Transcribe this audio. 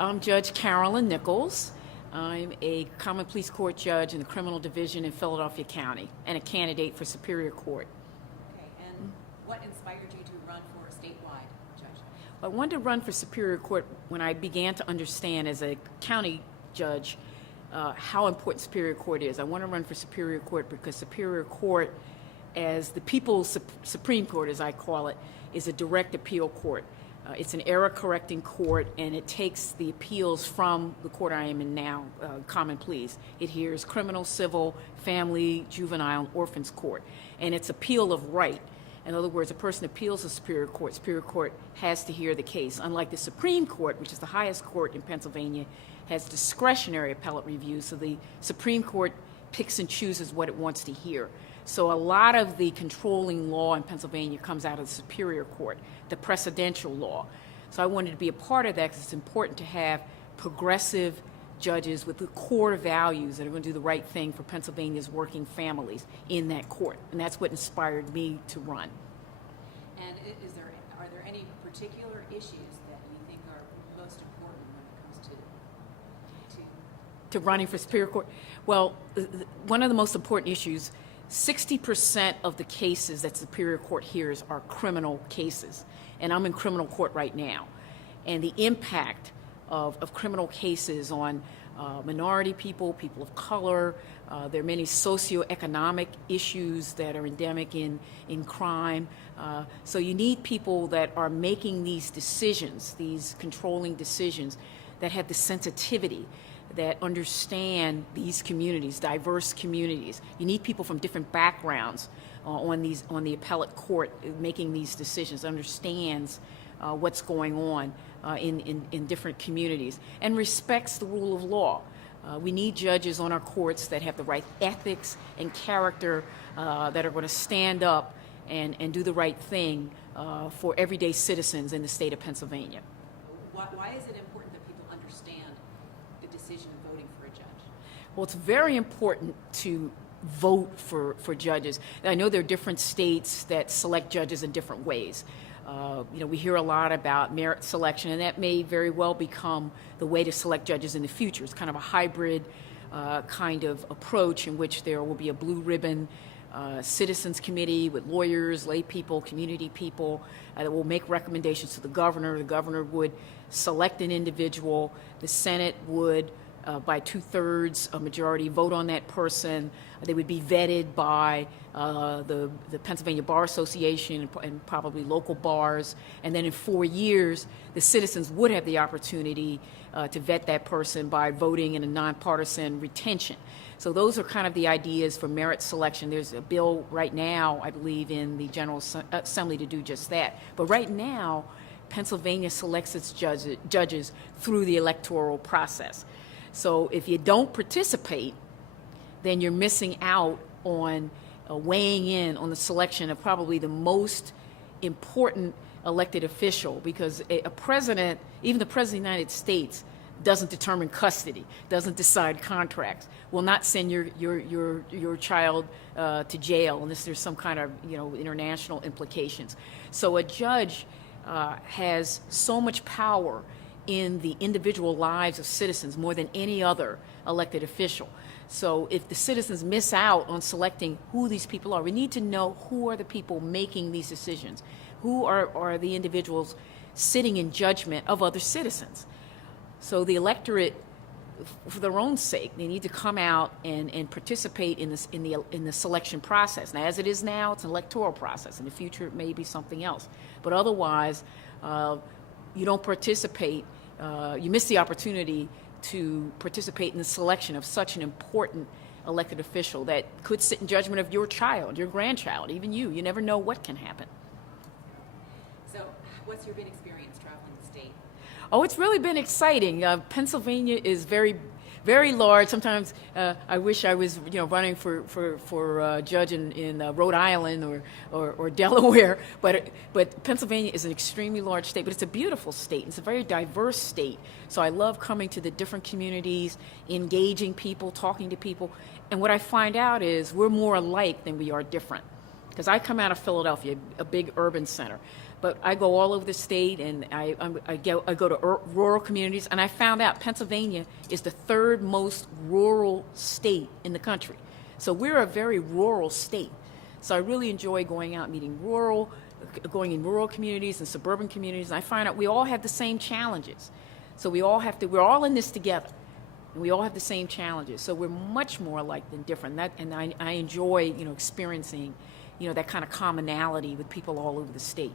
I'm Judge Carolyn Nichols. I'm a common police court judge in the criminal division in Philadelphia County and a candidate for Superior Court. Okay, and what inspired you to run for a statewide judge? I wanted to run for Superior Court when I began to understand as a county judge how important Superior Court is. I want to run for Superior Court because Superior Court, as the People's Supreme Court, as I call it, is a direct appeal court. It's an error-correcting court, and it takes the appeals from the court I am in now, common pleas. It hears criminal, civil, family, juvenile, and orphans court, and it's appeal of right. In other words, a person appeals to Superior Court has to hear the case. Unlike the Supreme Court, which is the highest court in Pennsylvania, has discretionary appellate review, so the Supreme Court picks and chooses what it wants to hear. So a lot of the controlling law in Pennsylvania comes out of the Superior Court, the precedential law. So I wanted to be a part of that because it's important to have progressive judges with the core values that are going to do the right thing for Pennsylvania's working families in that court. And that's what inspired me to run. And are there any particular issues that you think are most important when it comes to running for Superior Court? Well, one of the most important issues, 60% of the cases that Superior Court hears are criminal cases. And I'm in criminal court right now. And the impact of criminal cases on minority people, people of color, there are many socioeconomic issues that are endemic in crime. So you need people that are making these decisions, these controlling decisions, that have the sensitivity, that understand these communities, diverse communities. You need people from different backgrounds on the appellate court making these decisions, understands what's going on in different communities, and respects the rule of law. We need judges on our courts that have the right ethics and character, that are going to stand up and do the right thing for everyday citizens in the state of Pennsylvania. Why is it important that people understand the decision of voting for a judge? Well, it's very important to vote for judges. I know there are different states that select judges in different ways. We hear a lot about merit selection, and that may very well become the way to select judges in the future. It's kind of a hybrid kind of approach in which there will be a blue ribbon citizens committee with lawyers, lay people, community people that will make recommendations to the governor. The governor would select an individual. The Senate would, by 2/3, a majority, vote on that person. They would be vetted by the Pennsylvania Bar Association and probably local bars. And then in 4 years, the citizens would have the opportunity to vet that person by voting in a nonpartisan retention. So those are kind of the ideas for merit selection. There's a bill right now, I believe, in the General Assembly to do just that. But right now, Pennsylvania selects its judges through the electoral process. So if you don't participate, then you're missing out on weighing in on the selection of probably the most important elected official, because a president, even the president of the United States, doesn't determine custody, doesn't decide contracts, will not send your child to jail unless there's some kind of international implications. So a judge has so much power in the individual lives of citizens more than any other elected official. So if the citizens miss out on selecting who these people are, we need to know who are the people making these decisions, who are the individuals sitting in judgment of other citizens. So the electorate, for their own sake, they need to come out and participate in the selection process. Now, as it is now, it's an electoral process. In the future, it may be something else. But otherwise, you don't participate. You miss the opportunity to participate in the selection of such an important elected official that could sit in judgment of your child, your grandchild, even you. You never know what can happen. So what's your been experience traveling the state? Oh, it's really been exciting. Pennsylvania is very, very large. Sometimes I wish I was, running for judge in Rhode Island or Delaware. But Pennsylvania is an extremely large state. But it's a beautiful state. It's a very diverse state. So I love coming to the different communities, engaging people, talking to people. And what I find out is we're more alike than we are different. Because I come out of Philadelphia, a big urban center. But I go all over the state, and I go to rural communities, and I found out Pennsylvania is the third most rural state in the country. So we're a very rural state. So I really enjoy going out, going in rural communities and suburban communities, and I find out we all have the same challenges. So we're all in this together, and we all have the same challenges. So we're much more alike than different. I enjoy, experiencing, that kind of commonality with people all over the state.